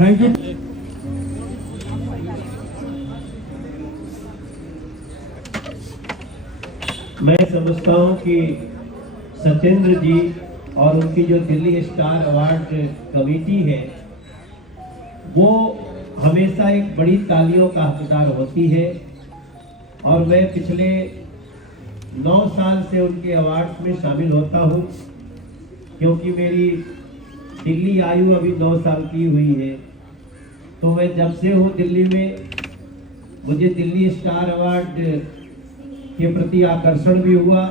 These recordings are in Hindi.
Thank you. मैं समझता हूं कि सत्येंद्र जी और उनकी जो दिल्ली स्टार अवार्ड कमेटी है वो हमेशा एक बड़ी तालियों का हकदार होती है और मैं पिछले 9 साल से उनके अवार्ड्स में शामिल होता हूं, क्योंकि मेरी दिल्ली आयु अभी 9 साल की हुई है। तो मैं जब से हूँ दिल्ली में, मुझे दिल्ली स्टार अवार्ड के प्रति आकर्षण भी हुआ।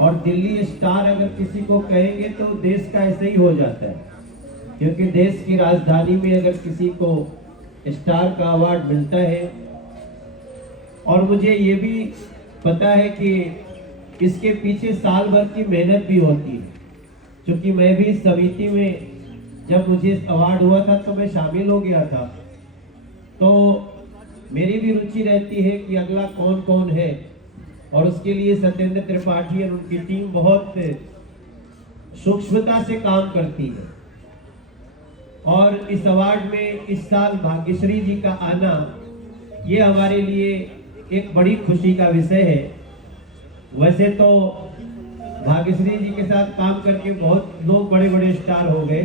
और दिल्ली स्टार अगर किसी को कहेंगे तो देश का ऐसे ही हो जाता है, क्योंकि देश की राजधानी में अगर किसी को स्टार का अवार्ड मिलता है। और मुझे ये भी पता है कि इसके पीछे साल भर की मेहनत भी होती है, क्योंकि मैं भी इस समिति में जब मुझे अवार्ड हुआ था तो मैं शामिल हो गया था। तो मेरी भी रुचि रहती है कि अगला कौन कौन है, और उसके लिए सत्येंद्र त्रिपाठी और उनकी टीम बहुत सूक्ष्मता से काम करती है। और इस अवार्ड में इस साल भाग्यश्री जी का आना ये हमारे लिए एक बड़ी खुशी का विषय है। वैसे तो भाग्यश्री जी के साथ काम करके बहुत लोग बड़े बड़े स्टार हो गए,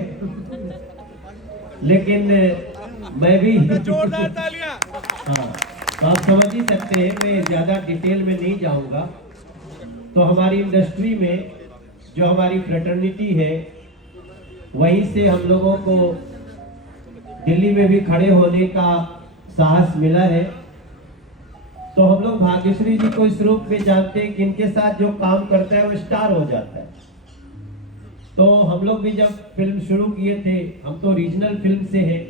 लेकिन मैं भी जोरदार तालियां। हाँ, तो आप समझ ही सकते हैं, मैं ज़्यादा डिटेल में नहीं जाऊंगा। तो हमारी इंडस्ट्री में जो हमारी फ्रेटर्निटी है वहीं से हम लोगों को दिल्ली में भी खड़े होने का साहस मिला है। तो हम लोग भाग्यश्री जी को इस रूप में जानते हैं कि इनके साथ जो काम करता है वो स्टार हो जाता है। तो हम लोग भी जब फिल्म शुरू किए थे, हम तो रीजनल फिल्म से हैं,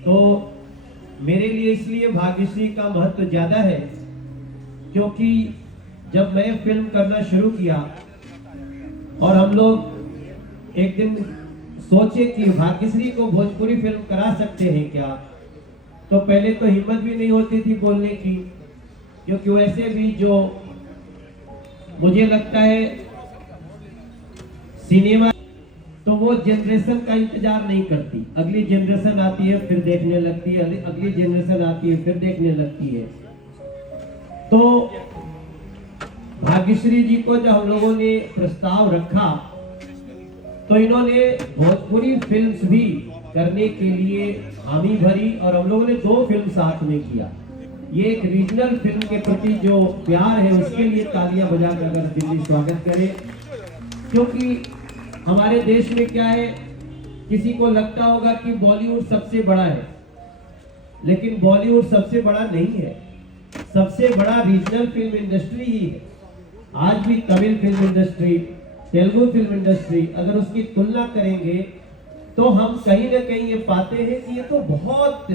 तो मेरे लिए इसलिए भाग्यश्री का महत्व ज्यादा है, क्योंकि जब मैं फिल्म करना शुरू किया और हम लोग एक दिन सोचे कि भाग्यश्री को भोजपुरी फिल्म करा सकते हैं क्या, तो पहले तो हिम्मत भी नहीं होती थी बोलने की, क्योंकि वैसे भी जो मुझे लगता है सिनेमा तो वो जनरेशन का इंतजार नहीं करती। अगली जनरेशन आती है फिर देखने लगती है, अगली जनरेशन आती है फिर देखने लगती है। तो भाग्यश्री जी को जब हम लोगों ने प्रस्ताव रखा तो इन्होंने भोजपुरी फिल्म्स भी करने के लिए हामी भरी, और हम लोगों ने 2 फिल्म साथ में किया। ये एक रीजनल फिल्म के प्रति जो प्यार है उसके लिए तालियां बजाकर अगर दिल्ली स्वागत करे। क्योंकि हमारे देश में क्या है, किसी को लगता होगा कि बॉलीवुड सबसे बड़ा है, लेकिन बॉलीवुड सबसे बड़ा नहीं है। सबसे बड़ा रीजनल फिल्म इंडस्ट्री ही है। आज भी Tamil film industry, Telugu film industry, अगर उसकी तुलना करेंगे तो हम कहीं ना कहीं ये पाते हैं कि ये तो बहुत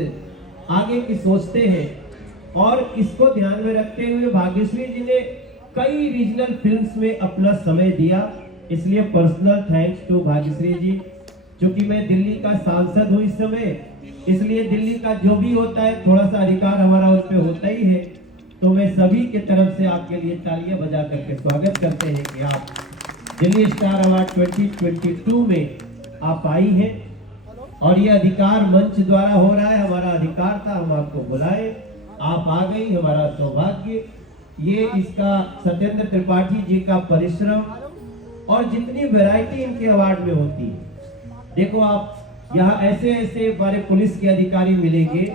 आगे की सोचते हैं। और इसको ध्यान में रखते हुए भाग्यश्री जी ने कई रीजनल फिल्म्स में अपना समय दिया। इसलिए पर्सनल थैंक्स टू भाग्यश्री जी। क्योंकि मैं दिल्ली का सांसद हूँ इस समय, इसलिए दिल्ली का जो भी होता है थोड़ा सा अधिकार हमारा उस पर होता ही है। तो मैं सभी के तरफ से आपके लिए तालियां बजा करके स्वागत करते हैं कि आप दिल्ली स्टार अवार्ड 2022 में आप आई हैं। और ये अधिकार मंच द्वारा हो रहा है, हमारा अधिकार था, हम आपको बुलाए, आप आ गई, हमारा सौभाग्य। ये इसका सत्येंद्र त्रिपाठी जी का परिश्रम और जितनी वैरायटी इनके अवार्ड में होती है। देखो आप यहाँ ऐसे ऐसे हमारे पुलिस के अधिकारी मिलेंगे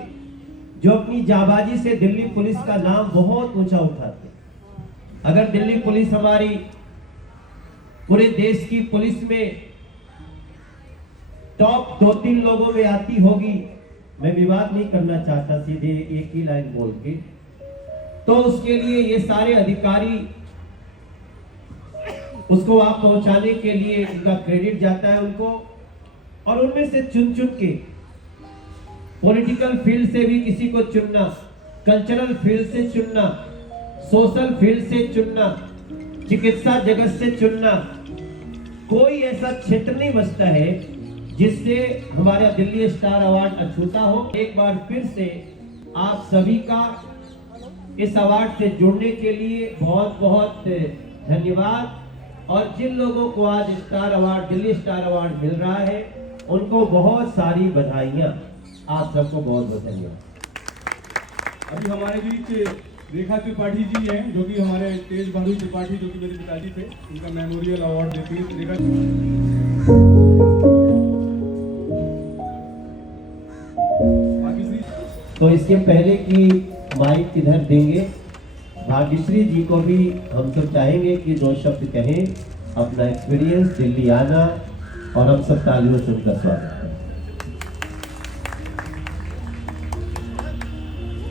जो अपनी जाबाजी से दिल्ली पुलिस का नाम बहुत ऊंचा उठाते। अगर दिल्ली पुलिस हमारी पूरे देश की पुलिस में टॉप 2-3 लोगों में आती होगी, मैं विवाद नहीं करना चाहता, सीधे एक ही लाइन बोल के, तो उसके लिए ये सारे अधिकारी उसको वहां पहुंचाने के लिए उनका क्रेडिट जाता है उनको। और उनमें से चुन चुन के पॉलिटिकल फील्ड से भी किसी को चुनना, कल्चरल फील्ड से चुनना, सोशल फील्ड से चुनना, चिकित्सा जगत से चुनना, कोई ऐसा क्षेत्र नहीं बचता है जिससे हमारा दिल्ली स्टार अवार्ड अछूता हो। एक बार फिर से आप सभी का इस अवार्ड से जुड़ने के लिए बहुत बहुत धन्यवाद। और जिन लोगों को आज star award, Delhi star award मिल रहा है, उनको बहुत सारी बधाइयाँ। आप सबको बहुत बहुत धन्यवाद। अभी हमारे बीच रेखा त्रिपाठी जी हैं, जो कि हमारे तेज बहादुर त्रिपाठी, जो कि मेरे पिताजी थे, उनका मेमोरियल अवार्ड देती है रेखा। तो इसके पहले कि माइक इधर देंगे, भाग्यश्री जी को भी हम सब चाहेंगे कि 2 शब्द कहें, अपना एक्सपीरियंस, दिल्ली आना, और हम सब तालियों से उनका स्वागत करें।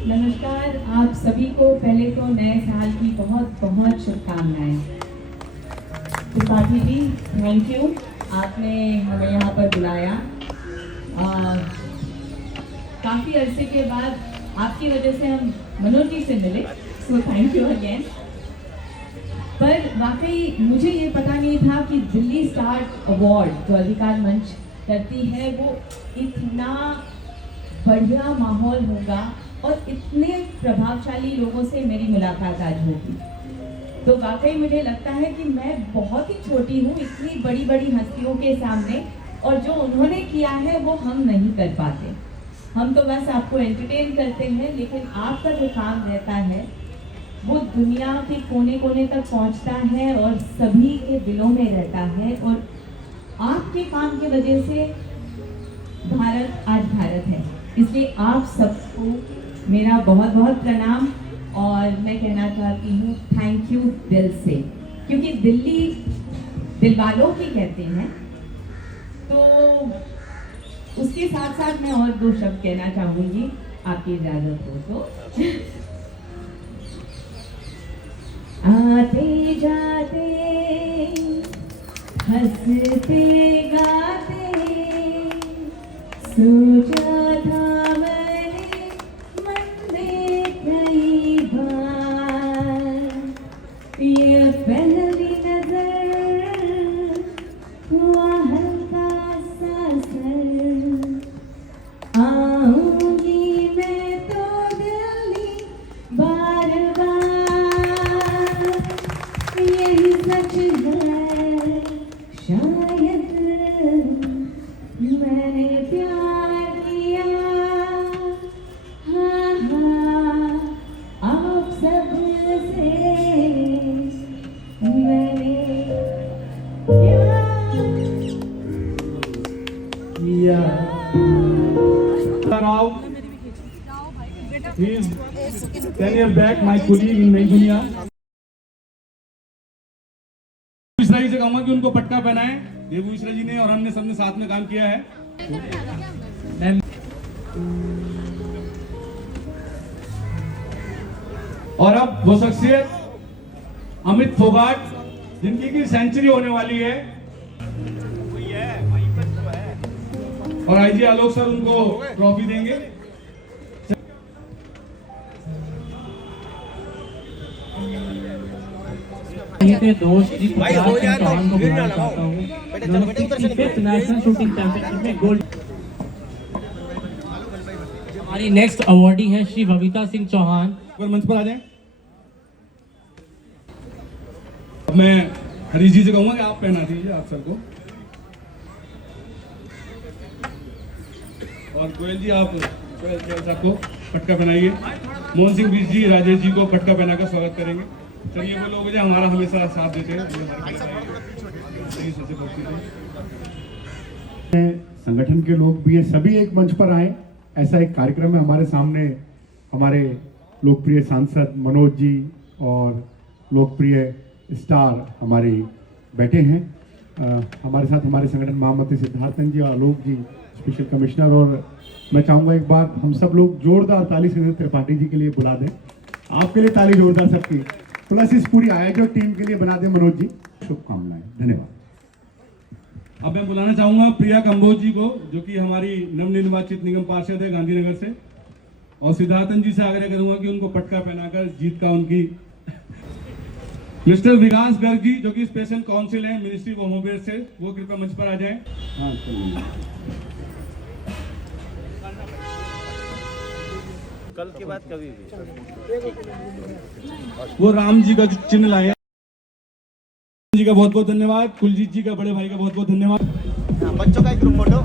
नमस्कार आप सभी को। पहले तो नए साल की बहुत बहुत शुभकामनाएं। त्रिपाठी जी, थैंक यू, आपने हमें यहाँ पर बुलाया। काफ़ी अरसे के बाद आपकी वजह से हम मनोज जी से मिले, सो थैंक यू अगेन। पर वाकई मुझे ये पता नहीं था कि दिल्ली स्टार अवार्ड जो अधिकार मंच करती है वो इतना बढ़िया माहौल होगा और इतने प्रभावशाली लोगों से मेरी मुलाकात आज होगी। तो वाकई मुझे लगता है कि मैं बहुत ही छोटी हूँ इतनी बड़ी बड़ी हस्तियों के सामने, और जो उन्होंने किया है वो हम नहीं कर पाते। हम तो बस आपको एंटरटेन करते हैं, लेकिन आपका जो काम रहता है वो दुनिया के कोने कोने तक पहुंचता है और सभी के दिलों में रहता है। और आपके काम की वजह से भारत आज भारत है। इसलिए आप सबको मेरा बहुत बहुत प्रणाम, और मैं कहना चाहती हूँ थैंक यू दिल से, क्योंकि दिल्ली दिल वालों की कहते हैं। तो उसके साथ साथ मैं और 2 शब्द कहना चाहूँगी, आपकी इजाज़त हो तो। आते जाते हंसते गाते सोचा था मैंने मन में कई बार, ये पहली नजर हुआ हल्का सा असर, आऊंगी मैं तो दिल्ली बार बार, यही सच है शायद मैंने प्यार किया, हाँ हाँ आप सबसे मैंने प्यार किया। Rao, he is 10 years back my colleague in नई दुनिया। मिश्रा जी से कहूंगा कि उनको पटका पहनाएं। देवू मिश्रा जी ने और हमने सबने साथ में काम किया है। और अब वो शख्सियत अमित फोगाट, जिनकी की सेंचुरी होने वाली है, और आईजी आलोक सर उनको ट्रॉफी देंगे। दोस्त जी चौहान को बुलाना चाहता हूँ, नेशनल शूटिंग चैंपियनशिप में गोल्ड। हमारी नेक्स्ट अवार्डी है श्री बबीता सिंह चौहान। मंच पर आ जाएं। अब मैं हरीश जी से कहूंगा कि आप पहना दीजिए आप सर को, और गोयल जी आप साहब को पटका पहनाइए। मोहन सिंह बीस जी राजेश जी को पटका पहनाकर स्वागत करेंगे। चलिए वो लोग जो हमारा हमेशा साथ देते हैं, संगठन के लोग भी ये सभी एक मंच पर आए। ऐसा एक कार्यक्रम है। हमारे सामने हमारे लोकप्रिय सांसद मनोज जी और लोकप्रिय स्टार हमारे बैठे हैं। हमारे साथ हमारे संगठन महामंत्री सिद्धार्थन जी और आलोक जी स्पेशल कमिश्नर, और मैं चाहूँगा एक बार हम सब लोग जोरदार ताली से त्रिपाठी जी के लिए बुला दें। आपके लिए ताली जोरदार सबकी, प्लस इस पूरी आयोजक टीम के लिए बना दें। मनोज जी शुभकामनाएं, धन्यवाद। अब मैं बुलाना चाहूंगा प्रिया कंबोज जी को, जो कि हमारी नवनिर्वाचित निगम पार्षद है गांधीनगर से, और सिद्धार्थन जी से आग्रह करूंगा कि उनको पटका पहनाकर जीत का उनकी। मिस्टर विकास गर्ग जी, जो कि स्पेशल काउंसिल है मिनिस्ट्री ऑफ होम अफेयर्स से, वो कृपया मंच पर आ जाएं। कल के बाद कभी भी वो राम जी का जो चिन्ह लाए जी का बहुत बहुत धन्यवाद, कुलजीत जी का बड़े भाई का बहुत बहुत धन्यवाद। बच्चों का एक ग्रुप फोटो।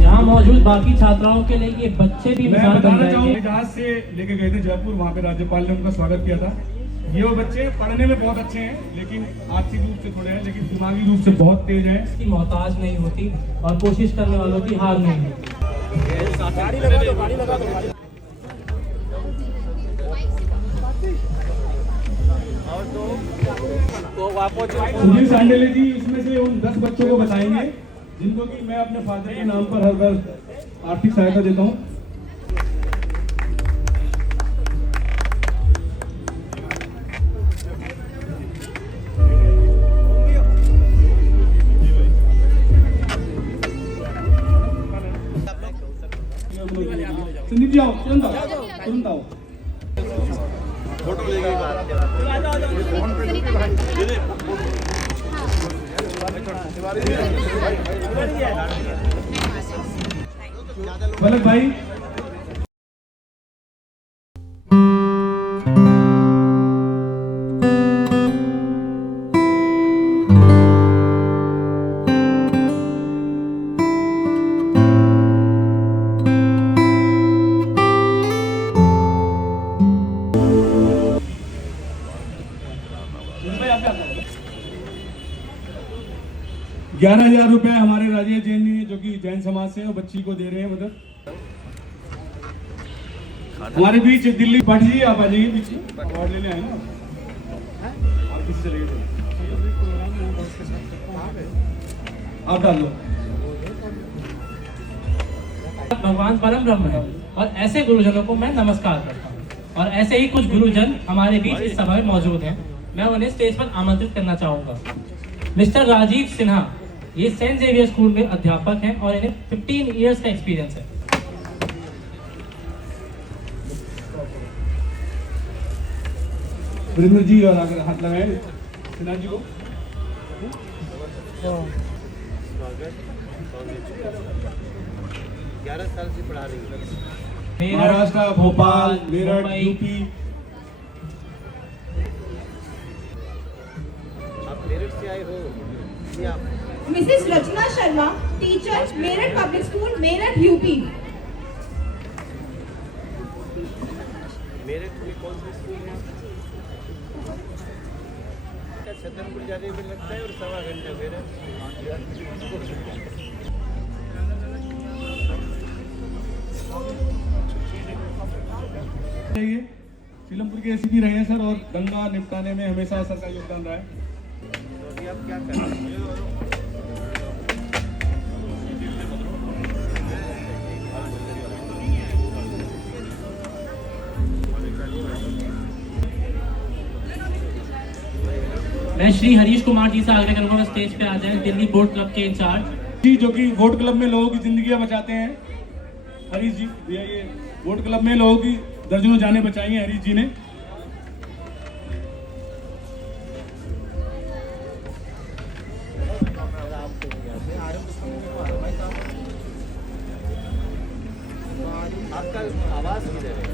यहाँ मौजूद बाकी छात्राओं के लिए ये बच्चे भी मैं मिसाल बन बताना जाएंगे। चाहूँगा, जहाज से लेके गए थे जयपुर, वहाँ पे राज्यपाल ने उनका स्वागत किया था। ये वो बच्चे पढ़ने में बहुत अच्छे हैं, लेकिन आर्थिक रूप से थोड़े हैं, लेकिन दिमागी रूप से बहुत तेज हैं। की मोहताज नहीं होती और कोशिश करने वालों की हार नहीं होती। सुनील सांडेले जी इसमें से उन 10 बच्चों को बताएंगे जिनको कि मैं अपने फादर के नाम पर हर बार आर्थिक सहायता देता हूँ। संदीप जी आओ, तुरंत आओ, तुरंत आओ। फलक भाई, ₹11,000 हमारे राजेश जैन जी जो कि जैन समाज से हैं, वो बच्ची को दे रहे हैं मदद। हमारे बीच दिल्ली पाठी जी, आप आ जाइए पीछे, अवार्ड लेने आए ना आप, किससे लेंगे आप डाल लो। भगवान परम ब्रह्म है और ऐसे गुरुजनों को मैं नमस्कार करता हूँ। और ऐसे ही कुछ गुरुजन हमारे बीच इस सभा में मौजूद हैं। मैं उन्हें स्टेज पर आमंत्रित करना चाहूँगा। मिस्टर राजीव सिन्हा, ये सेंट जेवियर स्कूल में अध्यापक हैं और इन्हें 15 इयर्स का एक्सपीरियंस है। वीरेंद्र जी और अगर हाथ लगाए सिन्हा जी को। 11 साल से पढ़ा रही है। महाराष्ट्र, भोपाल, मेरठ, यूपी। आप मेरठ से आए हो या आप Mrs Rachna Sharma, teacher, Meerut public school, Meerut UP. Meerut में कौन सी स्कूल है? छतरपुर जाने में लगता है और 1.25 घंटा मेरठ। सीलमपुर के एसीपी रहे हैं सर, और दंगा निपटाने में हमेशा सर का योगदान रहा है। तो अभी आप क्या कर रहे हैं? मैं श्री हरीश कुमार जी से आग्रह करूंगा स्टेज पे आ जाएं, दिल्ली बोर्ड क्लब के इंचार्ज जी, जो कि वोट क्लब में लोगों की जिंदगियां बचाते हैं। हरीश जी भैया, ये वोट क्लब में लोगों की दर्जनों जानें बचाई हैं हरीश जी ने। आपका आवाज किधर है?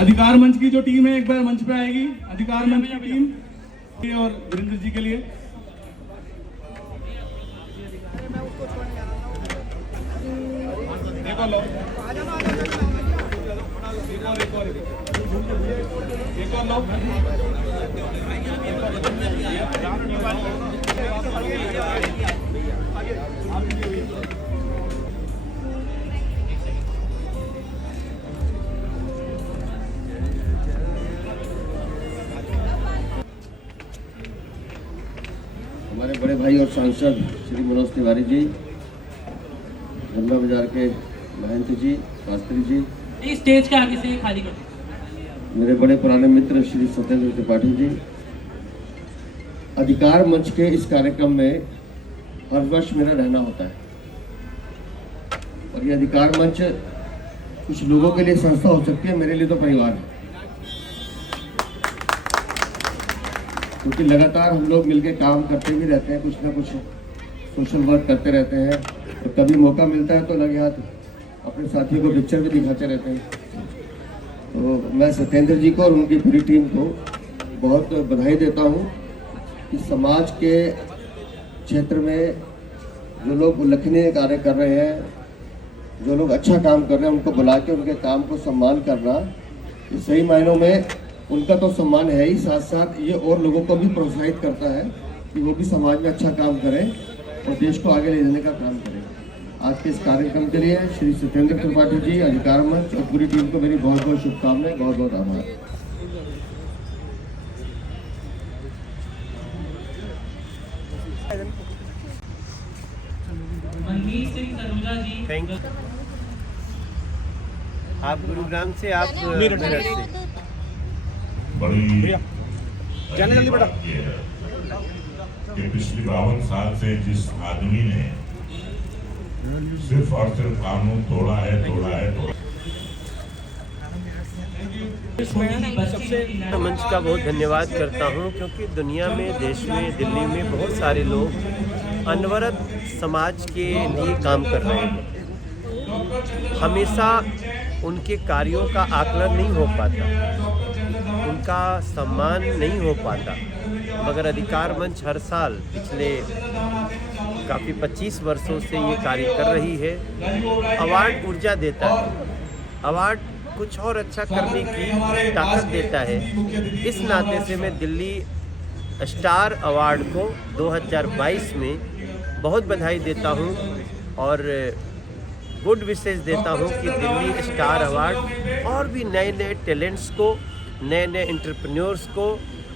अधिकार मंच की जो टीम है एक बार मंच पे आएगी। अधिकार मंच की टीम और वीरेंद्र जी के लिए एक और लो, एक और लो। हमारे बड़े भाई और सांसद श्री मनोज तिवारी जी, गंगा बाजार के महंत जी, शास्त्री जी, इस स्टेज के आगे से खाली कर दीजिए। मेरे बड़े पुराने मित्र श्री सत्येंद्र त्रिपाठी जी। अधिकार मंच के इस कार्यक्रम में हर वर्ष मेरा रहना होता है और ये अधिकार मंच कुछ लोगों के लिए संस्था हो सकती है, मेरे लिए तो परिवार है। क्योंकि लगातार हम लोग मिलके काम करते भी रहते हैं, कुछ ना कुछ सोशल वर्क करते रहते हैं, तो कभी मौका मिलता है तो लगे हाथ अपने साथियों को पिक्चर भी दिखाते रहते हैं। तो मैं सत्येंद्र जी को और उनकी पूरी टीम को बहुत बधाई देता हूँ कि समाज के क्षेत्र में जो लोग उल्लेखनीय कार्य कर रहे हैं, जो लोग अच्छा काम कर रहे हैं, उनको बुला के उनके काम को सम्मान करना, ये सही मायनों में उनका तो सम्मान है ही, साथ साथ ये और लोगों को भी प्रोत्साहित करता है कि वो भी समाज में अच्छा काम करें और देश को आगे ले जाने का काम करें। आज के इस कार्यक्रम के लिए श्री सत्येंद्र त्रिपाठी जी, अधिकार मंच और पूरी टीम को मेरी बहुत बहुत शुभकामनाएं, बहुत बहुत आभार। मनमीत सिंह सरूजा जी, थैंक यू। आप गुरुग्राम से, आप मेरठ से। बड़ी जल्दी बेटा कि पिछले 52 साल से जिस आदमी ने सिर्फ और सिर्फ कानून तोड़ा है। मंच का बहुत धन्यवाद करता हूं, क्योंकि दुनिया में, देश में, दिल्ली में बहुत सारे लोग अनवरत समाज के लिए काम कर रहे हैं। हमेशा उनके कार्यों का आकलन नहीं हो पाता, उनका सम्मान नहीं हो पाता, मगर अधिकार मंच हर साल पिछले काफ़ी 25 वर्षों से ये कार्य कर रही है। अवार्ड ऊर्जा देता है, अवार्ड कुछ और अच्छा करने की ताकत देता है। इस नाते से मैं दिल्ली स्टार अवार्ड को 2022 में बहुत बधाई देता हूँ और गुड विशेष देता हूँ कि दिल्ली स्टार अवार्ड और भी नए नए टैलेंट्स को, नए नए एंटरप्रेन्योर्स को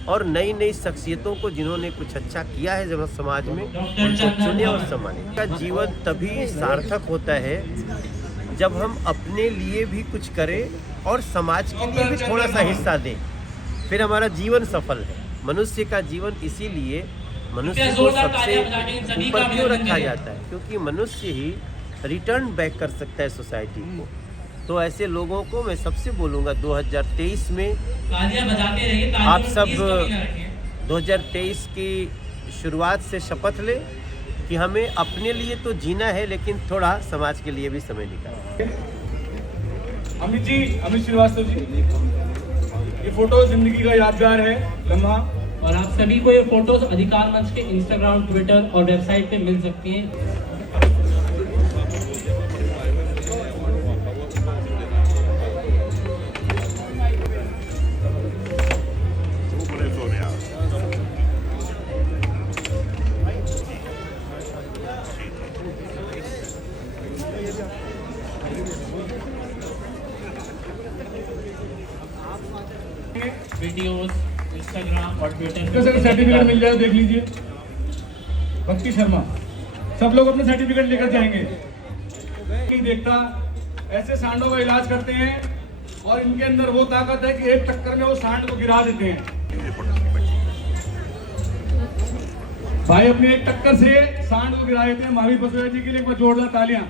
और नई नई शख्सियतों को जिन्होंने कुछ अच्छा किया है जब समाज में, उनको चुने और सम्मानित। का जीवन तभी सार्थक होता है जब हम अपने लिए भी कुछ करें और समाज के लिए भी थोड़ा सा हिस्सा दें, फिर हमारा जीवन सफल है। मनुष्य का जीवन इसीलिए मनुष्य को सबसे ऊपर क्यों रखा जाता है, क्योंकि मनुष्य ही रिटर्न बैक कर सकता है सोसाइटी को। तो ऐसे लोगों को मैं सबसे बोलूँगा 2023 में आप सब 2023 की शुरुआत से शपथ लें कि हमें अपने लिए तो जीना है, लेकिन थोड़ा समाज के लिए भी समय निकालें। अमित जी, अमित श्रीवास्तव जी, ये फोटो जिंदगी का यादगार है लम्हा, और आप सभी को ये फोटोज अधिकार मंच के इंस्टाग्राम, ट्विटर और वेबसाइट पे मिल सकती हैं। वीडियोस इंस्टाग्राम और ट्विटर सर सर्टिफिकेट मिल जाए, देख लीजिए। भक्ति शर्मा, सब लोग अपने सर्टिफिकेट लेकर जाएंगे। नहीं देखता, ऐसे सांडों का इलाज करते हैं और इनके अंदर वो ताकत है कि एक टक्कर में वो सांड को गिरा देते हैं। भाई अपनी एक टक्कर से सांड को गिरा देते हैं। महावीर बसवेश्वर जी के लिए एक बार जोरदार तालियां।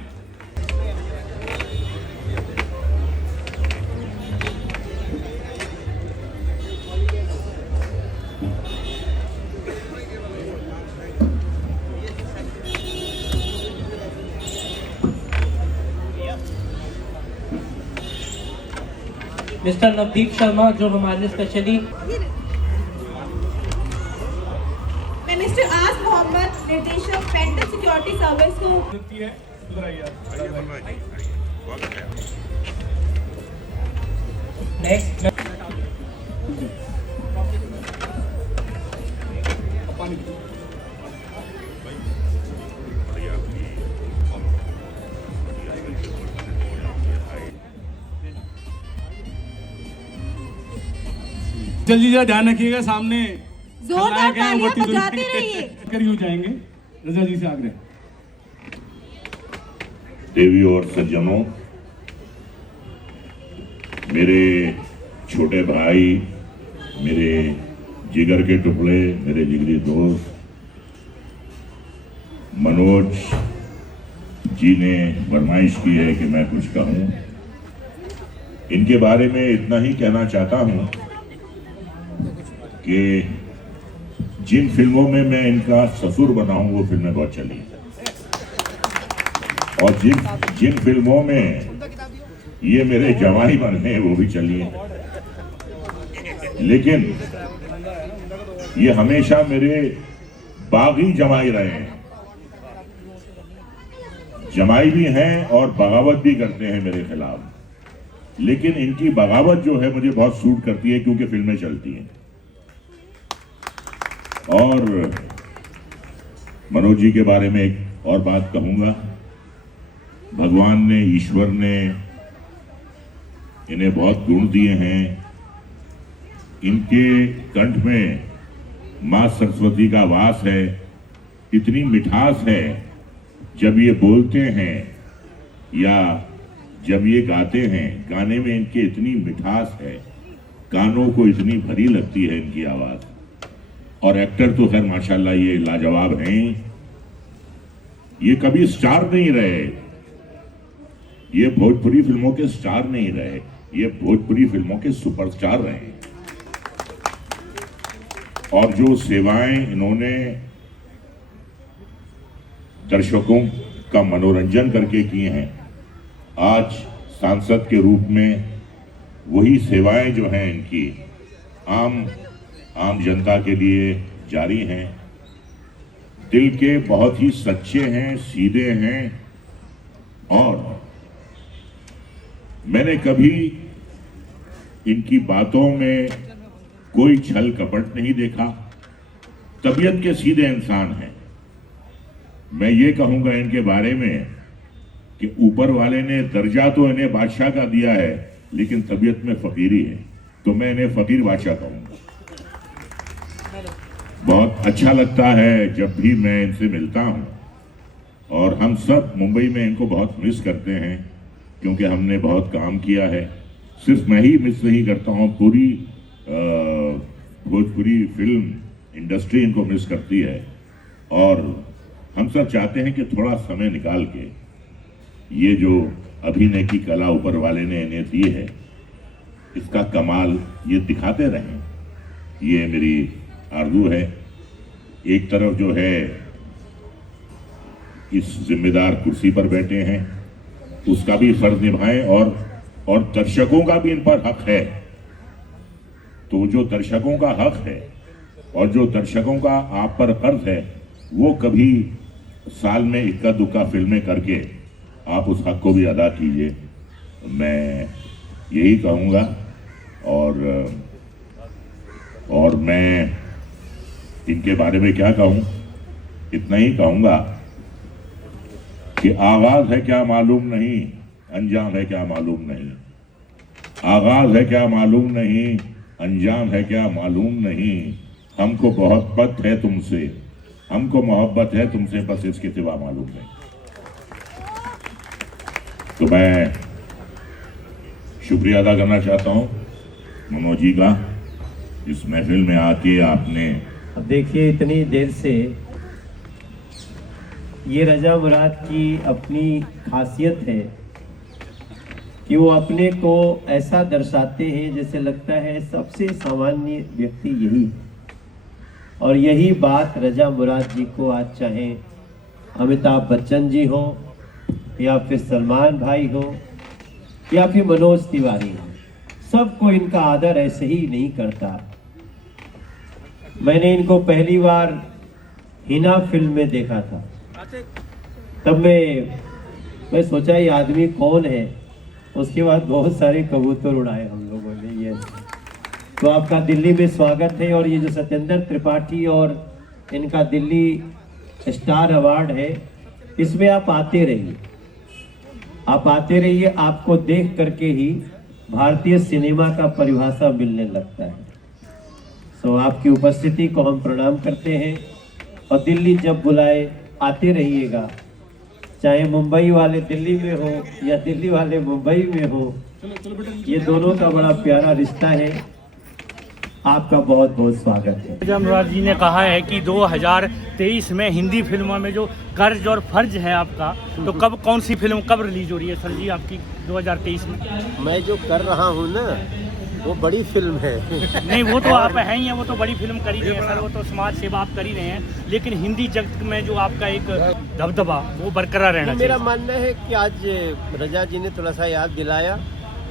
मिस्टर नवदीप शर्मा जो हमारे स्पेशली मिस्टर आस मोहम्मद, निर्देशक पेंटल सिक्योरिटी सर्विस को नेक्स्ट जल्दी जरा ध्यान रखिएगा, सामने जोरदार तालियां बजाते रहिए। करीब हो जाएंगे। रजा जी से आग्रह। देवी और सज्जनों, मेरे छोटे भाई, मेरे जिगर के टुकड़े, मेरे जिगरी दोस्त मनोज जी ने फरमाइश की है कि मैं कुछ कहूं। इनके बारे में इतना ही कहना चाहता हूं कि जिन फिल्मों में मैं इनका ससुर बना हूं वो फिल्में बहुत चली, और जिन फिल्मों में ये मेरे जवाई बने हैं वो भी चली हैं। लेकिन ये हमेशा मेरे बागी जमाई रहे हैं, जमाई भी हैं और बगावत भी करते हैं मेरे खिलाफ। लेकिन इनकी बगावत जो है मुझे बहुत सूट करती है क्योंकि फिल्में चलती हैं। और मनोज जी के बारे में एक और बात कहूंगा, भगवान ने, ईश्वर ने इन्हें बहुत गुण दिए हैं। इनके कंठ में मां सरस्वती का वास है, इतनी मिठास है। जब ये बोलते हैं या जब ये गाते हैं, गाने में इनके इतनी मिठास है, कानों को इतनी भरी लगती है इनकी आवाज। और एक्टर तो खैर माशाल्लाह ये लाजवाब हैं। ये कभी स्टार नहीं रहे, ये भोजपुरी फिल्मों के स्टार नहीं रहे, ये भोजपुरी फिल्मों के सुपरस्टार रहे। और जो सेवाएं इन्होंने दर्शकों का मनोरंजन करके किए हैं, आज सांसद के रूप में वही सेवाएं जो हैं इनकी आम जनता के लिए जारी हैं। दिल के बहुत ही सच्चे हैं, सीधे हैं। और मैंने कभी इनकी बातों में कोई छल कपट नहीं देखा। तबीयत के सीधे इंसान हैं। मैं ये कहूंगा इनके बारे में कि ऊपर वाले ने दर्जा तो इन्हें बादशाह का दिया है, लेकिन तबीयत में फकीरी है, तो मैं इन्हें फकीर बादशाह कहूंगा। बहुत अच्छा लगता है जब भी मैं इनसे मिलता हूं, और हम सब मुंबई में इनको बहुत मिस करते हैं क्योंकि हमने बहुत काम किया है। सिर्फ मैं ही मिस नहीं करता हूं, पूरी भोजपुरी फिल्म इंडस्ट्री इनको मिस करती है। और हम सब चाहते हैं कि थोड़ा समय निकाल के ये जो अभिनय की कला ऊपर वाले ने इन्हें दी है, इसका कमाल ये दिखाते रहें। ये मेरी आरज़ू है। एक तरफ जो है इस जिम्मेदार कुर्सी पर बैठे हैं, उसका भी फर्ज निभाएं, और दर्शकों का भी इन पर हक है। तो जो दर्शकों का हक है और जो दर्शकों का आप पर फर्ज है, वो कभी साल में इक्का दुक्का फिल्में करके आप उस हक को भी अदा कीजिए। मैं यही कहूँगा। और मैं इनके बारे में क्या कहूँ, इतना ही कहूँगा कि आगाज है क्या मालूम नहीं, अंजाम है क्या मालूम नहीं। आगाज है क्या मालूम नहीं, अंजाम है क्या मालूम नहीं। हमको मोहब्बत है तुमसे, हमको मोहब्बत है तुमसे, बस इसके सिवा मालूम नहीं। तो मैं शुक्रिया अदा करना चाहता हूँ मनोज जी का, इस महफिल में आके आपने। अब देखिए, इतनी देर से ये रजा मुराद की अपनी खासियत है कि वो अपने को ऐसा दर्शाते हैं जैसे लगता है सबसे सामान्य व्यक्ति यही है। और यही बात रजा मुराद जी को आज चाहे अमिताभ बच्चन जी हो, या फिर सलमान भाई हो, या फिर मनोज तिवारी हो, सबको इनका आदर ऐसे ही नहीं करता। मैंने इनको पहली बार हिना फिल्म में देखा था, तब मैं सोचा ये आदमी कौन है। उसके बाद बहुत सारे कबूतर उड़ाए हम लोगों ने। ये तो आपका दिल्ली में स्वागत है। और ये जो सत्येंद्र त्रिपाठी और इनका दिल्ली स्टार अवार्ड है, इसमें आप आते रहिए, आप आते रहिए। आपको देख करके ही भारतीय सिनेमा का परिभाषा मिलने लगता है। तो आपकी उपस्थिति को हम प्रणाम करते हैं। और दिल्ली जब बुलाए आते रहिएगा, चाहे मुंबई वाले दिल्ली में हो या दिल्ली वाले मुंबई में हो, ये दोनों का बड़ा प्यारा रिश्ता है। आपका बहुत बहुत स्वागत है। रजा मुराद जी ने कहा है कि 2023 में हिंदी फिल्मों में जो कर्ज और फर्ज है आपका, तो कब कौन सी फिल्म कब रिलीज हो रही है सर जी आपकी 2023 में? मैं जो कर रहा हूँ ना, वो बड़ी फिल्म है। नहीं, वो तो आप हैं ही हैं, वो तो बड़ी फिल्म कर ही रहे हैं सर, वो तो समाज सेवा आप कर ही रहे हैं, लेकिन हिंदी जगत में जो आपका एक दबदबा वो बरकरार रहना चाहिए। मेरा मानना है कि आज रजा जी ने थोड़ा सा याद दिलाया।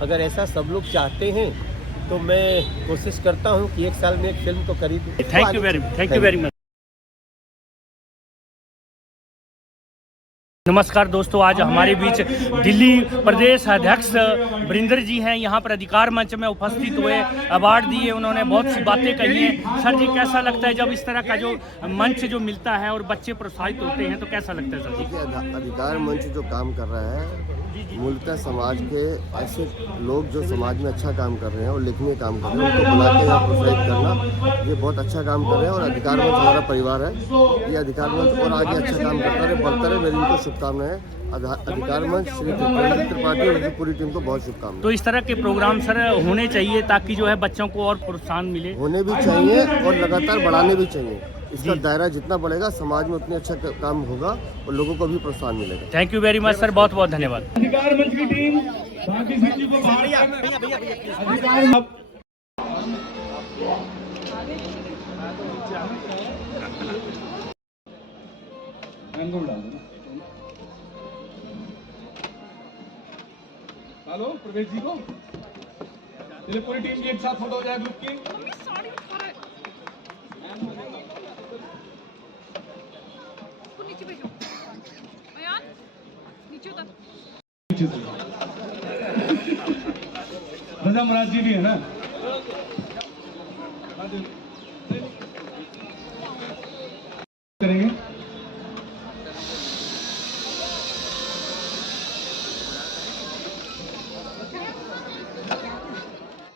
अगर ऐसा सब लोग चाहते हैं तो मैं कोशिश करता हूँ कि 1 साल में एक फिल्म तो खरीदूं। Thank you very much. नमस्कार दोस्तों, आज हमारे बीच दिल्ली प्रदेश अध्यक्ष वरिंदर जी हैं। यहाँ पर अधिकार मंच में उपस्थित हुए, अवार्ड दिए, उन्होंने बहुत सी बातें कही हैं। सर जी, कैसा लगता है जब इस तरह का जो मंच जो मिलता है और बच्चे प्रोत्साहित होते हैं तो कैसा लगता है सर जी? अधिकार मंच जो काम कर रहा है मूलतः समाज के ऐसे लोग जो समाज में अच्छा काम कर रहे हैं और लिखने काम कर रहे हैं उनको बुलाते हैं, प्रोत्साहित करना, ये बहुत अच्छा काम कर रहे हैं। और अधिकार मंच हमारा परिवार है, ये अधिकार मंच और आगे अच्छा काम करता रहे, बढ़ता रहे, मेरी इनको शुभकामनाएं। अधिकार मंच श्री त्रिपाठी और पूरी टीम को बहुत शुभकामनाएं। तो इस तरह के प्रोग्राम सर होने चाहिए ताकि जो है बच्चों को और प्रोत्साहन मिले। होने भी चाहिए और लगातार बढ़ाने भी चाहिए। इसका दायरा जितना बढ़ेगा समाज में उतनी अच्छा काम होगा और लोगों को भी प्रोत्साहन मिलेगा। Thank you very much sir, बहुत बहुत धन्यवाद। अधिकार मंच की टीम बाकी सचिव को बाहर अधिकार हेलो प्रवेश जी को, चलिए पूरी टीम की एक साथ फोटो हो जाए ग्रुप की। नीचे भेजो अयान, नीचे उतर। रजा महाराज जी भी है ना, करेंगे।